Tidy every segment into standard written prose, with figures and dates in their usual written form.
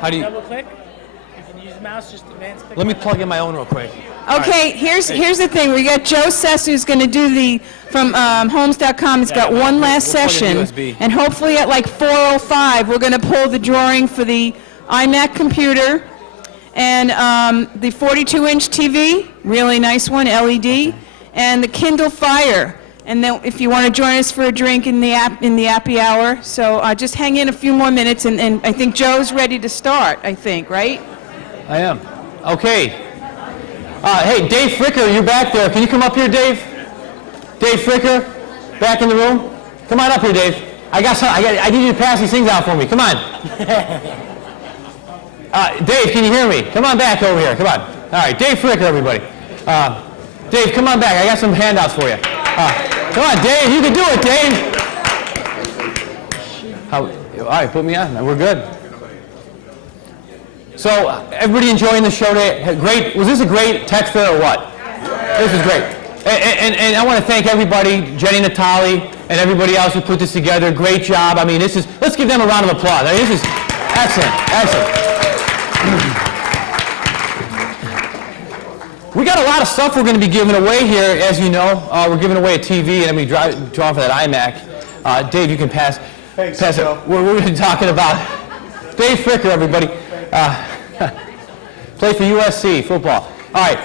How do you? Double click. You can use the mouse, just advance click. Let me plug in my own real quick. Okay, here's the thing. We got Joe Sesso who's going to do the from homes.com. He's got one last we'll plug in session, USB. and hopefully at like 4:05 we're going to pull the drawing for the iMac computer and the 42-inch TV, really nice one, LED, and the Kindle Fire. And then if you want to join us for a drink in the Appy Hour, so just hang in a few more minutes, and I think Joe's ready to start. I think, right? I am. Okay. Hey, Dave Fricker, you're back there. Can you come up here, Dave? Dave Fricker, back in the room. Come on up here, Dave. I need you to pass these things out for me. Come on. Dave, can you hear me? Come on back over here. Come on. All right, Dave Fricker, everybody. Dave, come on back. I got some handouts for you. Come on, Dave. You can do it, Dave. All right, put me on. We're good. So, everybody enjoying the show today? Great. Was this a great tech fair or what? This is great. And I want to thank everybody, Jenny, Natali, and everybody else who put this together. Great job. I mean, let's give them a round of applause. I mean, this is excellent, excellent. We got a lot of stuff we're going to be giving away here, as you know. We're giving away a TV, and I'm going to draw for that iMac. Dave, you can pass. Thanks, pass it. Joe. We're going to be talking about Dave Fricker, everybody. Play for USC football. All right,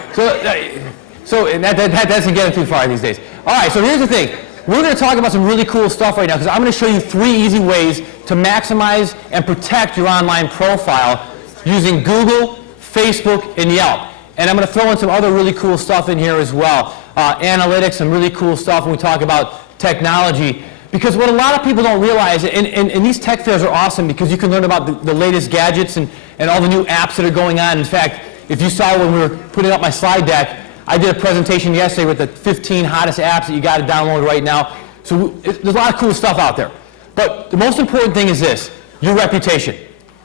so and that doesn't get too far these days. All right, so here's the thing. We're going to talk about some really cool stuff right now because I'm going to show you 3 easy ways to maximize and protect your online profile using Google, Facebook, and Yelp. And I'm going to throw in some other really cool stuff in here as well. Analytics, some really cool stuff when we talk about technology. Because what a lot of people don't realize, and these tech fairs are awesome because you can learn about the latest gadgets and all the new apps that are going on. In fact, if you saw when we were putting up my slide deck, I did a presentation yesterday with the 15 hottest apps that you got to download right now. So there's a lot of cool stuff out there. But the most important thing is this, your reputation.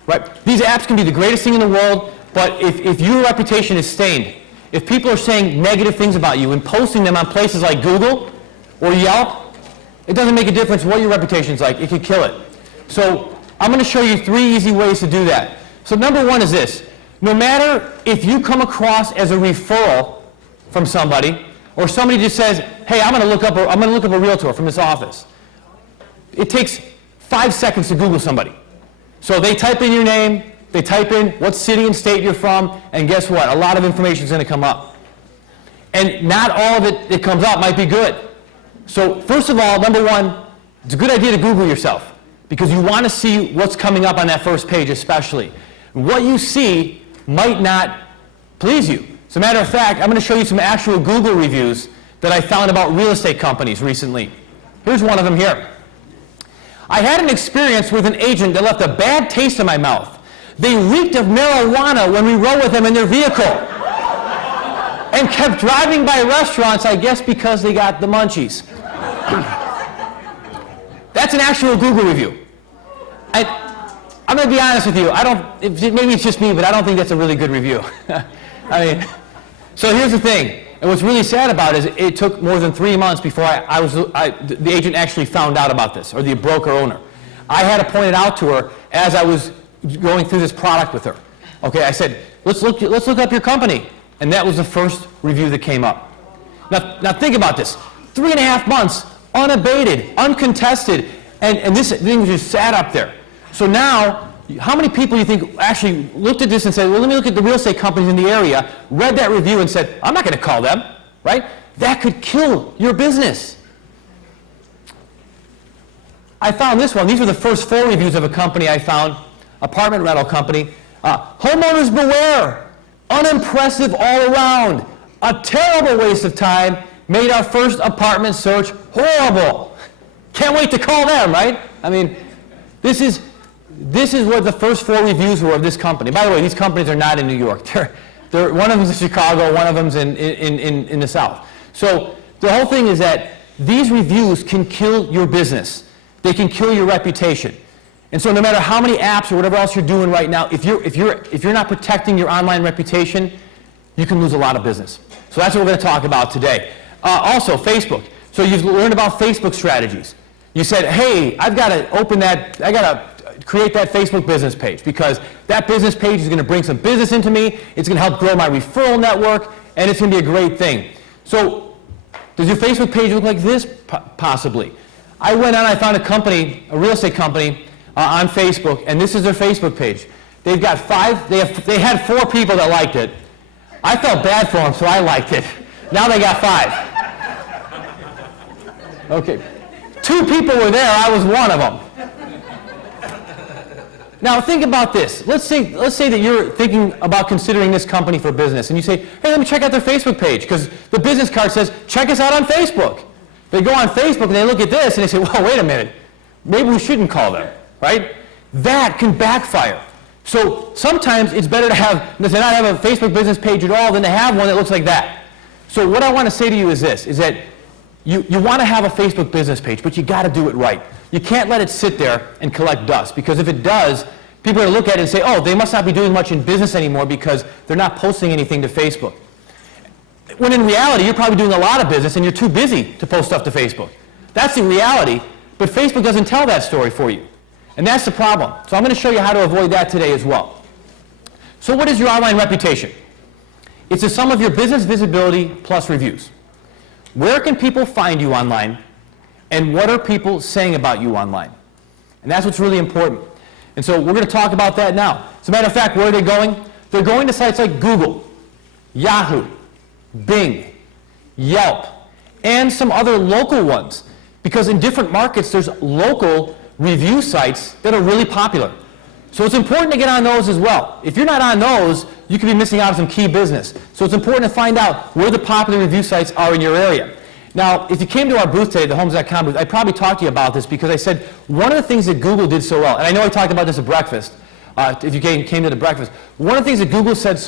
Right? These apps can be the greatest thing in the world, but if your reputation is stained, if people are saying negative things about you and posting them on places like Google or Yelp, it doesn't make a difference what your reputation's like. It could kill it. So I'm going to show you 3 easy ways to do that. So number 1 is this. No matter if you come across as a referral from somebody, or somebody just says, hey, I'm going to look up a realtor from this office. It takes 5 seconds to Google somebody. So they type in your name, they type in what city and state you're from, and guess what? A lot of information is going to come up. And not all of it that comes up might be good. So first of all, number 1, it's a good idea to Google yourself because you want to see what's coming up on that first page especially. What you see might not please you. As a matter of fact, I'm going to show you some actual Google reviews that I found about real estate companies recently. Here's one of them here. I had an experience with an agent that left a bad taste in my mouth. They reeked of marijuana when we rode with them in their vehicle and kept driving by restaurants, I guess because they got the munchies. That's an actual Google review. I'm going to be honest with you. Maybe it's just me, but I don't think that's a really good review. I mean, so here's the thing. And what's really sad about it is it took more than 3 months before the agent actually found out about this, or the broker owner. I had to point it out to her as I was going through this product with her. Okay, I said, let's look up your company. And that was the first review that came up. Now think about this. 3.5 months, unabated, uncontested, and this thing just sat up there. So now, how many people do you think actually looked at this and said, well, let me look at the real estate companies in the area, read that review and said, I'm not going to call them, right? That could kill your business. I found this one. These were the first 4 reviews of a company I found, apartment rental company. Homeowners beware. Unimpressive all around. A terrible waste of time. Made our first apartment search horrible. Can't wait to call them, right? I mean, this is what the first 4 reviews were of this company. By the way, these companies are not in New York. One of them's in Chicago, one of them's in the South. So the whole thing is that these reviews can kill your business. They can kill your reputation. And so no matter how many apps or whatever else you're doing right now, if you're not protecting your online reputation, you can lose a lot of business. So that's what we're going to talk about today. Also, Facebook. So you've learned about Facebook strategies. You said, hey, I've got to open that, I got to create that Facebook business page, because that business page is going to bring some business into me, it's going to help grow my referral network, and it's going to be a great thing. So does your Facebook page look like this? Possibly. I went on, I found a company, a real estate company, on Facebook, and this is their Facebook page. They've got they had 4 people that liked it. I felt bad for them, so I liked it. Now they got 5. Okay. 2 people were there, I was one of them. Now think about this. Let's say that you're thinking about considering this company for business, and you say, hey, let me check out their Facebook page, because the business card says, check us out on Facebook. They go on Facebook and they look at this and they say, well, wait a minute, maybe we shouldn't call them, right? That can backfire. So sometimes it's better to not have a Facebook business page at all than to have one that looks like that. So what I want to say to you is this, is that you want to have a Facebook business page, but you got to do it right. You can't let it sit there and collect dust, because if it does, people are going to look at it and say, oh, they must not be doing much in business anymore because they're not posting anything to Facebook. When in reality, you're probably doing a lot of business and you're too busy to post stuff to Facebook. That's the reality, but Facebook doesn't tell that story for you. And that's the problem. So I'm going to show you how to avoid that today as well. So what is your online reputation? It's the sum of your business visibility plus reviews. Where can people find you online, and what are people saying about you online? And that's what's really important. And so we're going to talk about that now. As a matter of fact, where are they going? They're going to sites like Google, Yahoo, Bing, Yelp, and some other local ones. Because in different markets, there's local review sites that are really popular. So it's important to get on those as well. If you're not on those, you could be missing out on some key business. So it's important to find out where the popular review sites are in your area. Now, if you came to our booth today, the Homes.com booth, I probably talked to you about this, because I said one of the things that Google did so well, and I know I talked about this at breakfast, if you came to the breakfast, one of the things that Google has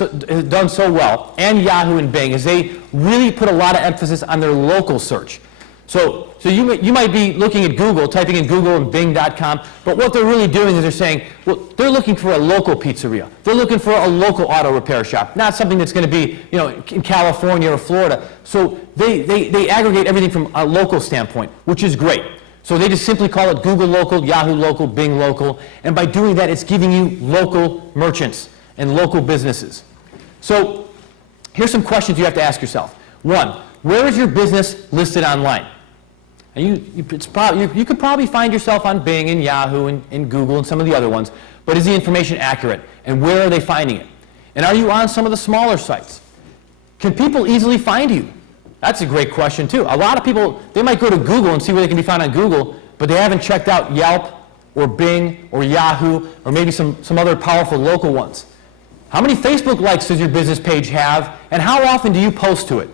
done so well, and Yahoo and Bing, is they really put a lot of emphasis on their local search. So you might be looking at Google, typing in Google and Bing.com, but what they're really doing is they're saying, well, they're looking for a local pizzeria. They're looking for a local auto repair shop, not something that's going to be, in California or Florida. So they aggregate everything from a local standpoint, which is great. So they just simply call it Google local, Yahoo local, Bing local, and by doing that, it's giving you local merchants and local businesses. So here's some questions you have to ask yourself. 1, where is your business listed online? And you could probably find yourself on Bing and Yahoo and Google and some of the other ones, but is the information accurate? And where are they finding it? And are you on some of the smaller sites? Can people easily find you? That's a great question too. A lot of people, they might go to Google and see where they can be found on Google, but they haven't checked out Yelp or Bing or Yahoo or maybe some other powerful local ones. How many Facebook likes does your business page have, and how often do you post to it?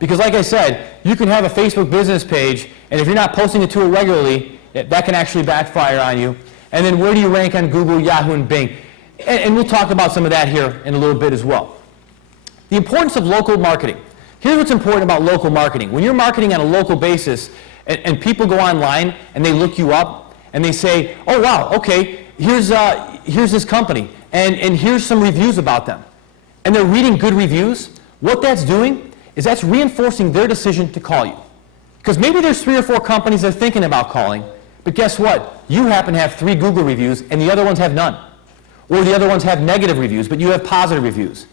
Because like I said, you can have a Facebook business page, and if you're not posting it to it regularly, that can actually backfire on you. And then where do you rank on Google, Yahoo, and Bing? And we'll talk about some of that here in a little bit as well. The importance of local marketing. Here's what's important about local marketing. When you're marketing on a local basis, and people go online and they look you up, and they say, oh wow, okay, here's this company, and here's some reviews about them. And they're reading good reviews, what that's doing is that's reinforcing their decision to call you. Because maybe there's 3 or 4 companies they're thinking about calling, but guess what? You happen to have 3 Google reviews and the other ones have none. Or the other ones have negative reviews, but you have positive reviews.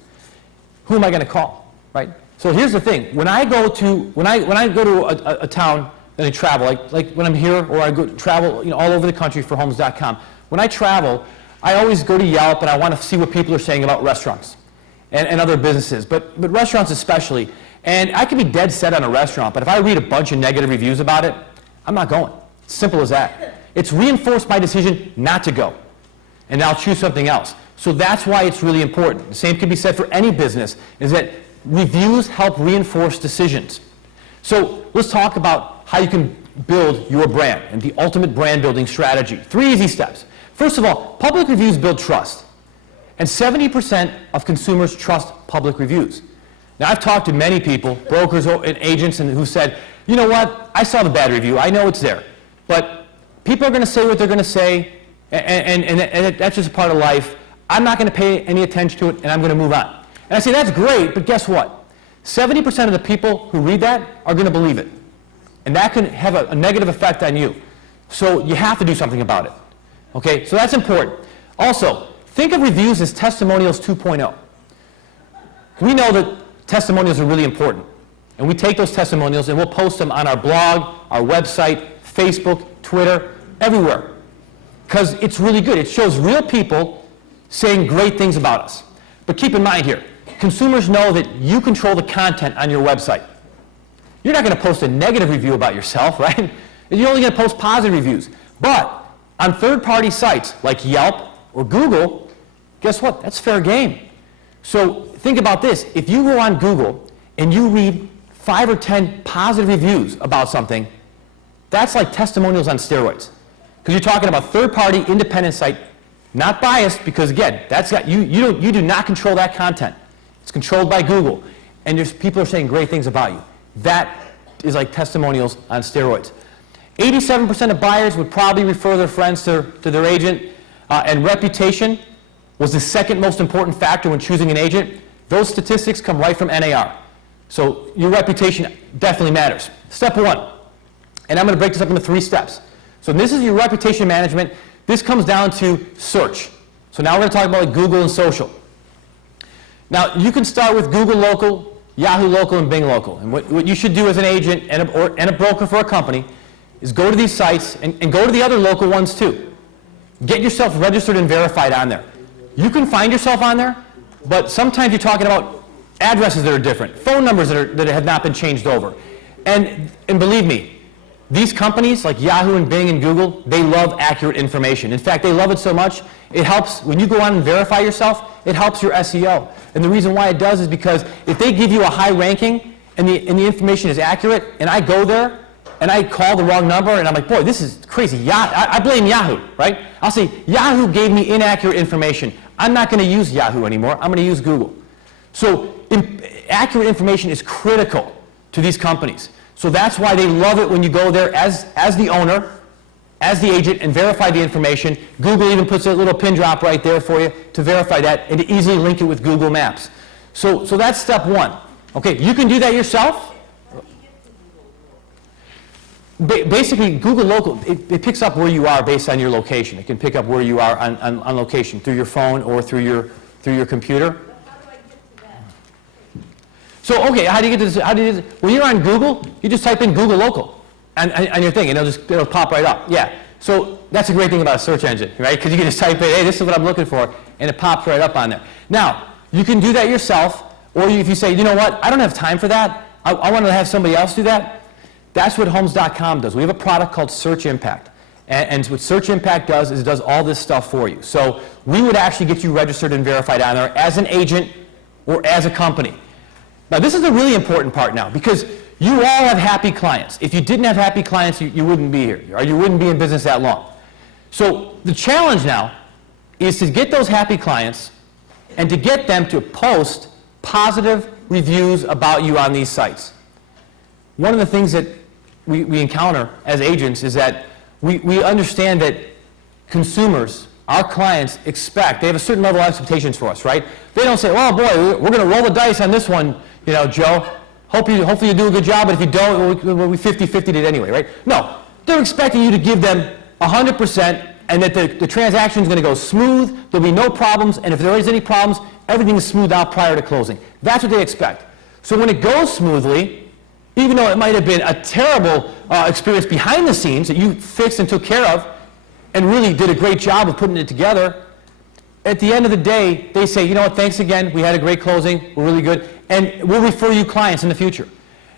Who am I going to call, right? So here's the thing. When I go to a town and I travel, like when I'm here or I go travel all over the country for Homes.com, when I travel, I always go to Yelp and I want to see what people are saying about restaurants and other businesses, but restaurants especially. And I can be dead set on a restaurant, but if I read a bunch of negative reviews about it, I'm not going. Simple as that. It's reinforced my decision not to go, and I'll choose something else. So that's why it's really important. The same can be said for any business, is that reviews help reinforce decisions. So let's talk about how you can build your brand and the ultimate brand building strategy. 3 easy steps. First of all, public reviews build trust. And 70% of consumers trust public reviews. Now, I've talked to many people, brokers and agents, who said, you know what, I saw the bad review, I know it's there. But people are going to say what they're going to say, and that's just a part of life. I'm not going to pay any attention to it, and I'm going to move on. And I say, that's great, but guess what? 70% of the people who read that are going to believe it. And that can have a negative effect on you. So you have to do something about it. Okay, so that's important. Also, think of reviews as testimonials 2.0. We know that testimonials are really important. And we take those testimonials and we'll post them on our blog, our website, Facebook, Twitter, everywhere. Because it's really good. It shows real people saying great things about us. But keep in mind here, consumers know that you control the content on your website. You're not going to post a negative review about yourself, right? You're only going to post positive reviews. But on third-party sites like Yelp or Google, guess what? That's fair game. So think about this. If you go on Google and you read 5 or 10 positive reviews about something, that's like testimonials on steroids. Because you're talking about third-party, independent site, not biased, because again, that's got, you do not control that content. It's controlled by Google. And people are saying great things about you. That is like testimonials on steroids. 87% of buyers would probably refer their friends to their agent, and reputation was the second most important factor when choosing an agent. Those statistics come right from NAR. So your reputation definitely matters. Step 1, and I'm going to break this up into 3 steps. So this is your reputation management. This comes down to search. So now we're going to talk about like Google and social. Now you can start with Google Local, Yahoo Local, and Bing Local. And what you should do as an agent and a broker for a company is go to these sites and go to the other local ones too. Get yourself registered and verified on there. You can find yourself on there, but sometimes you're talking about addresses that are different, phone numbers that have not been changed over. And believe me, these companies like Yahoo and Bing and Google, they love accurate information. In fact, they love it so much, it helps, when you go on and verify yourself, it helps your SEO. And the reason why it does is because if they give you a high ranking and the information is accurate, and I go there and I call the wrong number and I'm like, boy, this is crazy. I blame Yahoo, right? I'll say, Yahoo gave me inaccurate information. I'm not going to use Yahoo anymore. I'm going to use Google. So accurate information is critical to these companies. So that's why they love it when you go there as the owner, as the agent, and verify the information. Google even puts a little pin drop right there for you to verify that and to easily link it with Google Maps. So that's step 1. Okay, you can do that yourself. Basically, Google Local, it picks up where you are based on your location. It can pick up where you are on location through your phone or through your computer. So, okay, how do you get to this? When you're on Google, you just type in Google Local on your thing, and it'll pop right up. Yeah. So that's a great thing about a search engine, right? Because you can just type in, hey, this is what I'm looking for, and it pops right up on there. Now, you can do that yourself, or if you say, you know what, I don't have time for that. I want to have somebody else do that. That's what Homes.com does. We have a product called Search Impact. And what Search Impact does is it does all this stuff for you. So we would actually get you registered and verified on there as an agent or as a company. Now, this is a really important part now, because you all have happy clients. If you didn't have happy clients, you wouldn't be here, or you wouldn't be in business that long. So the challenge now is to get those happy clients and to get them to post positive reviews about you on these sites. One of the things that we encounter as agents is that we understand that consumers, our clients, they have a certain level of expectations for us, right? They don't say, oh boy, we're going to roll the dice on this one, you know, Joe. Hopefully you do a good job, but if you don't, we'll be 50-50 it anyway, right? No, they're expecting you to give them 100% and that the transaction is going to go smooth, there'll be no problems, and if there is any problems, everything is smoothed out prior to closing. That's what they expect. So when it goes smoothly, even though it might have been a terrible experience behind the scenes that you fixed and took care of and really did a great job of putting it together, at the end of the day, they say, you know what, thanks again, we had a great closing, we're really good, and we'll refer you clients in the future.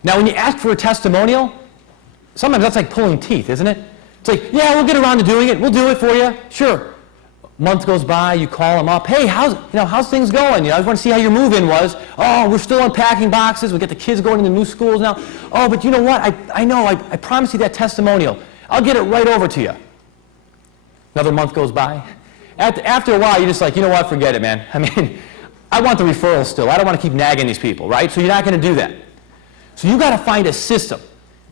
Now, when you ask for a testimonial, sometimes that's like pulling teeth, isn't it? It's like, yeah, we'll get around to doing it, we'll do it for you, sure. Month goes by, you call them up, hey, how's things going? I just want to see how your move-in was. Oh, we're still unpacking boxes, we get the kids going into new schools now. Oh, but you know what, I promised you that testimonial. I'll get it right over to you. Another month goes by. After a while, you're just like, you know what, forget it, man. I mean, I want the referrals still. I don't want to keep nagging these people, right? So you're not going to do that. So you got to find a system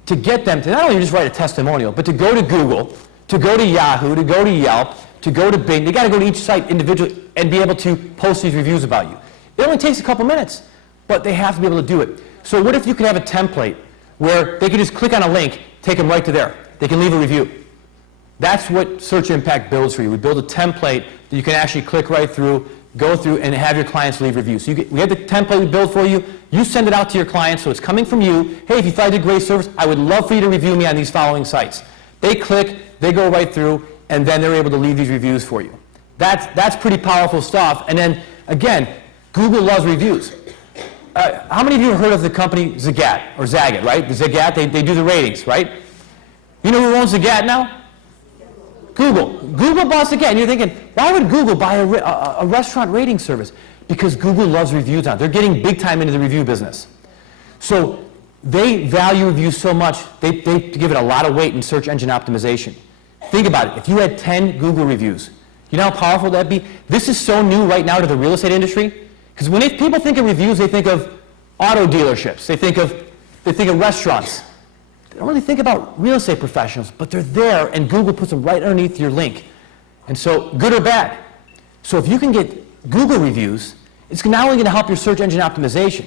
to get them to not only just write a testimonial, but to go to Google, to go to Yahoo, to go to Yelp, to go to Bing. They got to go to each site individually and be able to post these reviews about you. It only takes a couple minutes, but they have to be able to do it. So what if you could have a template where they could just click on a link, take them right to there. They can leave a review. That's what Search Impact builds for you. We build a template that you can actually click right through, go through, and have your clients leave reviews. So we have the template we build for you. You send it out to your clients, so it's coming from you. Hey, if you thought I did great service, I would love for you to review me on these following sites. They click, they go right through, and then they're able to leave these reviews for you. That's pretty powerful stuff. And then, again, Google loves reviews. How many of you have heard of the company Zagat, right? The Zagat, they do the ratings, right? You know who owns Zagat now? Google. Google bought Zagat. And you're thinking, why would Google buy a restaurant rating service? Because Google loves reviews now. They're getting big time into the review business. So they value reviews so much, they give it a lot of weight in search engine optimization. Think about it. If you had 10 Google reviews, you know how powerful that'd be? This is so new right now to the real estate industry. Because when people think of reviews, they think of auto dealerships. They think of restaurants. They don't really think about real estate professionals, but they're there, and Google puts them right underneath your link. And so, good or bad. So if you can get Google reviews, it's not only going to help your search engine optimization,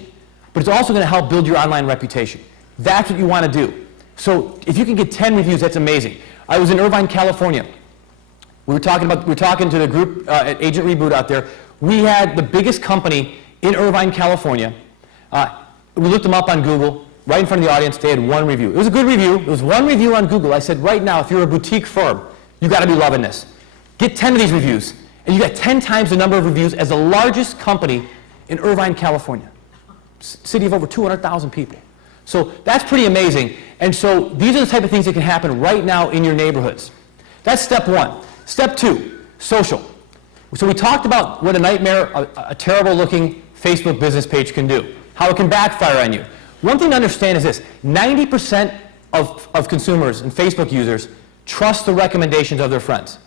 but it's also going to help build your online reputation. That's what you want to do. So if you can get 10 reviews, that's amazing. I was in Irvine, California. We were talking to the group at Agent Reboot out there. We had the biggest company in Irvine, California. We looked them up on Google. Right in front of the audience, they had one review. It was a good review. It was one review on Google. I said, right now, if you're a boutique firm, you got to be loving this. Get 10 of these reviews, and you got 10 times the number of reviews as the largest company in Irvine, California. City of over 200,000 people. So that's pretty amazing. And so these are the type of things that can happen right now in your neighborhoods. That's step one. Step two, social. So we talked about what a nightmare, a terrible looking Facebook business page can do, how it can backfire on you. One thing to understand is this: 90% of consumers and Facebook users trust the recommendations of their friends.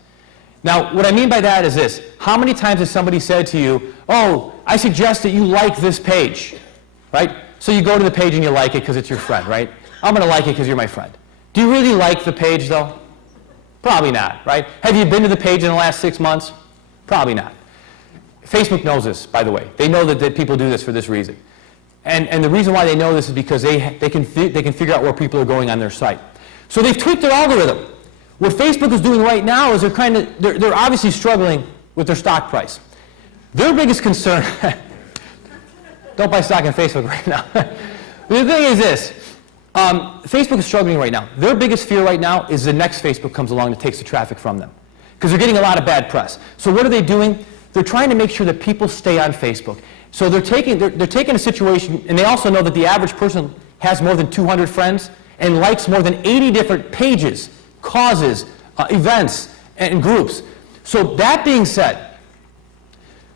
Now, what I mean by that is this: how many times has somebody said to you, oh, I suggest that you like this page, right? So you go to the page and you like it because it's your friend, right? I'm going to like it because you're my friend. Do you really like the page, though? Probably not, right? Have you been to the page in the last 6 months? Probably not. Facebook knows this, by the way. They know that people do this for this reason. And the reason why they know this is because they can figure out where people are going on their site. So they've tweaked their algorithm. What Facebook is doing right now is they're obviously struggling with their stock price. Their biggest concern, don't buy stock in Facebook right now. The thing is this, Facebook is struggling right now. Their biggest fear right now is the next Facebook comes along that takes the traffic from them, because they're getting a lot of bad press. So what are they doing? They're trying to make sure that people stay on Facebook. So they're taking a situation, and they also know that the average person has more than 200 friends and likes more than 80 different pages, causes, events, and groups. So that being said,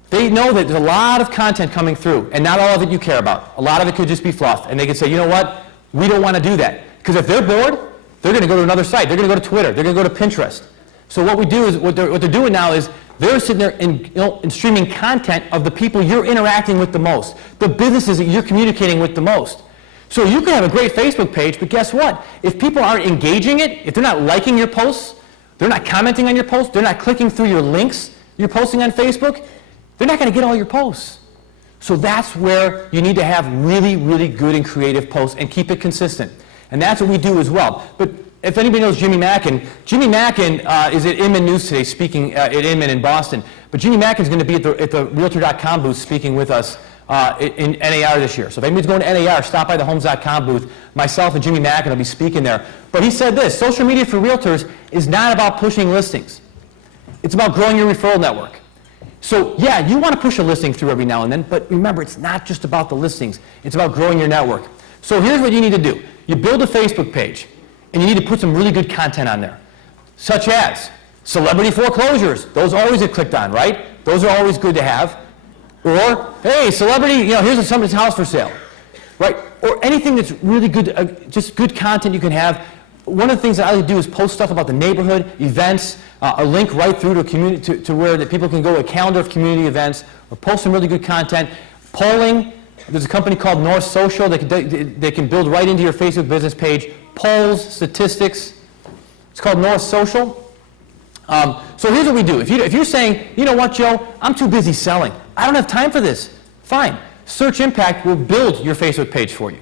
they know that there's a lot of content coming through, and not all of it you care about. A lot of it could just be fluff, and they could say, you know what, we don't want to do that. Because if they're bored, they're going to go to another site. They're going to go to Twitter. They're going to go to Pinterest. So what we do is, what they're doing now is, they're sitting there and streaming content of the people you're interacting with the most, the businesses that you're communicating with the most. So you can have a great Facebook page, but guess what? If people aren't engaging it, if they're not liking your posts, they're not commenting on your posts, they're not clicking through your links you're posting on Facebook, they're not going to get all your posts. So that's where you need to have really, really good and creative posts and keep it consistent. And that's what we do as well. But if anybody knows Jimmy Mackin is at Inman News today, speaking at Inman in Boston. But Jimmy Mackin is going to be at the Realtor.com booth speaking with us in NAR this year. So if anybody's going to NAR, stop by the Homes.com booth. Myself and Jimmy Mackin will be speaking there. But he said this: social media for realtors is not about pushing listings. It's about growing your referral network. So yeah, you want to push a listing through every now and then, but remember, it's not just about the listings. It's about growing your network. So here's what you need to do. You build a Facebook page, and you need to put some really good content on there, such as celebrity foreclosures. Those always get clicked on, right? Those are always good to have. Or, hey, celebrity, here's somebody's house for sale, right? Or anything that's really good, just good content you can have. One of the things that I like to do is post stuff about the neighborhood, events, a link right through to a community, to where that people can go, a calendar of community events, or post some really good content. Polling. There's a company called North Social that can build right into your Facebook business page polls, statistics. It's called North Social. So here's what we do. If you're saying, you know what, Joe, I'm too busy selling. I don't have time for this. Fine. Search Impact will build your Facebook page for you.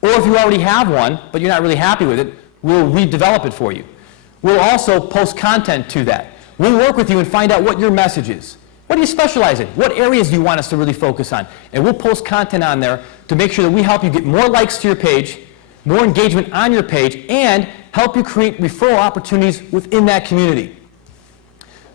Or if you already have one, but you're not really happy with it, we'll redevelop it for you. we'll also post content to that. We'll work with you and find out what your message is. What do you specialize in? What areas do you want us to really focus on? And we'll post content on there to make sure that we help you get more likes to your page, more engagement on your page, and help you create referral opportunities within that community.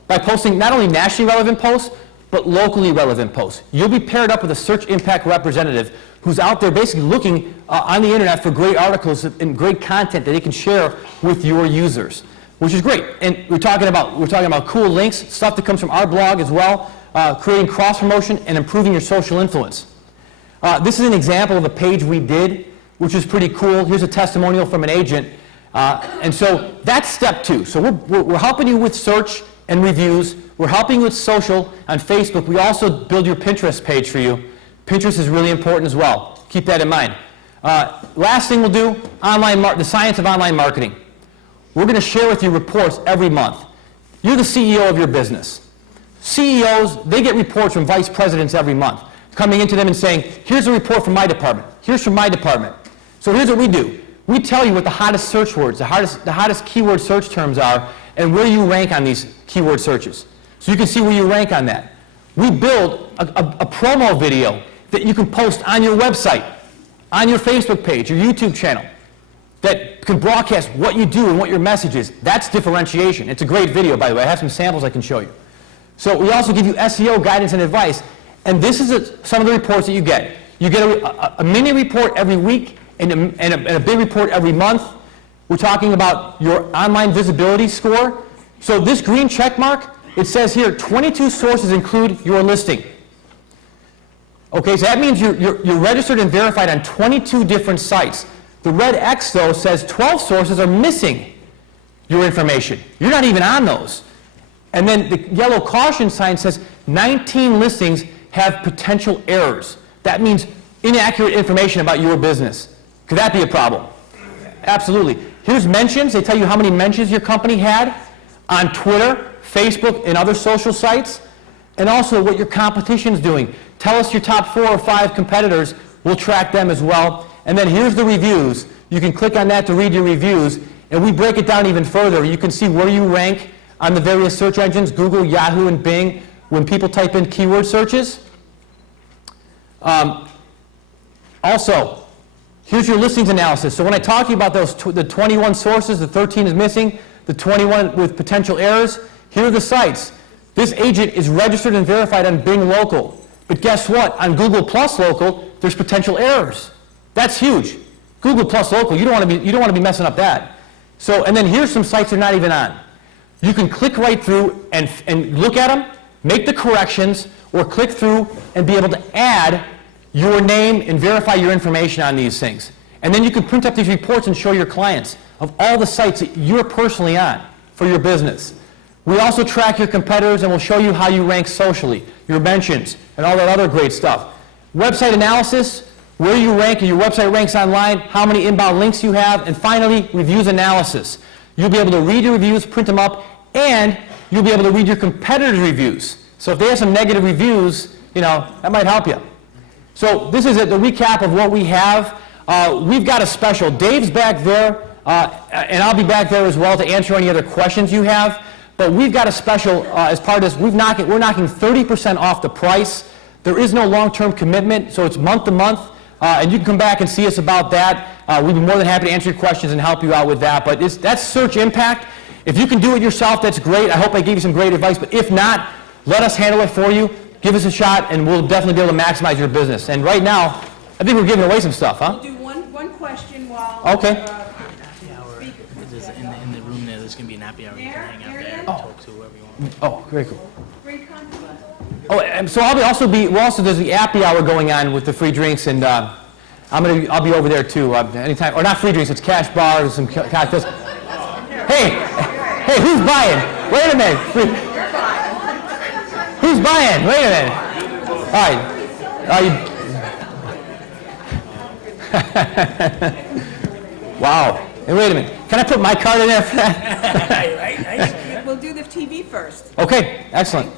By posting not only nationally relevant posts, but locally relevant posts. You'll be paired up with a search impact representative who's out there basically looking on the internet for great articles and great content that they can share with your users, which is great. And we're talking about cool links, stuff that comes from our blog as well, creating cross-promotion and improving your social influence. This is an example of a page we did, which is pretty cool. Here's a testimonial from an agent. And so that's step 2. So we're helping you with search and reviews. We're helping you with social on Facebook. We also build your Pinterest page for you. Pinterest is really important as well. Keep that in mind. Last thing we'll do, the science of online marketing. We're going to share with you reports every month. You're the CEO of your business. CEOs, they get reports from vice presidents every month, coming into them and saying, here's a report from my department. Here's from my department. So here's what we do. We tell you what the hottest search words, the hottest keyword search terms are, and where you rank on these keyword searches. So you can see where you rank on that. We build a promo video that you can post on your website, on your Facebook page, your YouTube channel, that can broadcast what you do and what your message is. That's differentiation. It's a great video, by the way. I have some samples I can show you. So we also give you SEO guidance and advice. And this is some of the reports that you get. You get a mini report every week and a big report every month. We're talking about your online visibility score. So this green check mark, it says here 22 sources include your listing. Okay, so that means you're registered and verified on 22 different sites. The red X, though, says 12 sources are missing your information. You're not even on those. And then the yellow caution sign says 19 listings have potential errors. That means inaccurate information about your business. Could that be a problem? Absolutely. Here's mentions. They tell you how many mentions your company had on Twitter, Facebook, and other social sites, and also what your competition's doing. Tell us your top 4 or 5 competitors. We'll track them as well. And then here's the reviews. You can click on that to read your reviews, and we break it down even further. You can see where you rank on the various search engines, Google, Yahoo, and Bing, when people type in keyword searches. Also, here's your listings analysis. So when I talk to you about the 21 sources, the 13 is missing, the 21 with potential errors, here are the sites. This agent is registered and verified on Bing Local. But guess what? On Google Plus Local, there's potential errors. That's huge. Google Plus Local, you don't want to be messing up that. So, and then here's some sites they're not even on. You can click right through and look at them, make the corrections, or click through and be able to add your name and verify your information on these things. And then you can print up these reports and show your clients of all the sites that you're personally on for your business. We also track your competitors, and we'll show you how you rank socially, your mentions, and all that other great stuff. Website analysis, where you rank and your website ranks online, how many inbound links you have, and finally, reviews analysis. You'll be able to read your reviews, print them up, and you'll be able to read your competitors' reviews. So if they have some negative reviews, that might help you. So this is the recap of what we have. We've got a special. Dave's back there, and I'll be back there as well to answer any other questions you have. But we've got a special as part of this. We're knocking 30% off the price. There is no long-term commitment, so it's month to month. And you can come back and see us about that. We'd be more than happy to answer your questions and help you out with that. But that's Search Impact. If you can do it yourself, that's great. I hope I gave you some great advice. But if not, let us handle it for you. Give us a shot, and we'll definitely be able to maximize your business. And right now, I think we're giving away some stuff, huh? We'll do one question while... Okay. Happy hour. In the room there's going to be an happy hour. You can hang out there and talk to whoever you want. Oh, very cool. Oh, and so there's the happy hour going on with the free drinks, and I'll be over there too anytime. Or not free drinks, it's cash bars, some cocktails. Hey, who's buying? Wait a minute. Who's buying? Wait a minute. All right. Wow. Hey, wait a minute. Can I put my card in there for that? We'll do the TV first, Okay, excellent.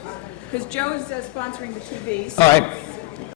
because Joe's sponsoring the TVs. All right.